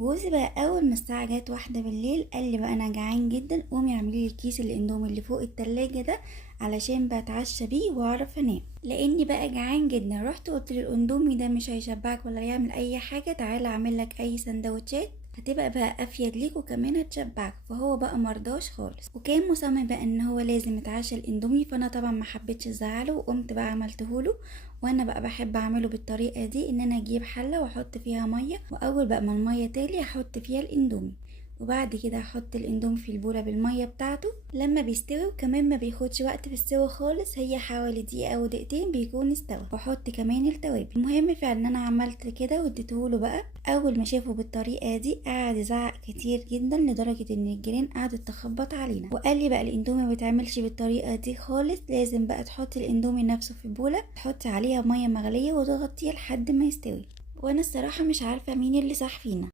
جوزي بقى اول ما الساعه جت 1 بالليل قال لي بقى انا جعان جدا، قومي اعملي لي كيس الاندومي اللي فوق التلاجة ده علشان بتعشى بيه واعرف انام، لاني بقى جعان جدا. رحت قلت له الاندومي ده مش هيشبعك ولا يعمل اي حاجه، تعالى اعمل لك اي سندوتشات هتبقى بقى افيد ليك وكمان هتشبعك. فهو بقى مرضاش خالص وكان مصمم بقى ان هو لازم يتعشى الاندومي، فانا طبعا ما حبيتش ازعله وقمت بقى عملتهوله. وانا بقى بحب اعمله بالطريقه دي، ان انا اجيب حله واحط فيها ميه، واول بقى ما الميه تغلي احط فيها الاندومي، وبعد كده احط الاندومي في البوله بالميه بتاعته لما بيستوي. وكمان ما بياخدش وقت في السوا خالص، هي حوالي دقيقه او دقيقتين بيكون استوى. واحط كمان التوابل. المهم فعلا انا عملت كده واديتهوله بقى. اول ما شافه بالطريقه دي قعد يزعق كتير جدا، لدرجه ان الجيران قعدت تخبط علينا، وقال لي بقى الاندومي ما بيتعملش بالطريقه دي خالص، لازم بقى تحطي الاندومي نفسه في البوله، تحطي عليها ميه مغليه وتغطيه لحد ما يستوي. وانا الصراحه مش عارفه مين اللي صح فينا.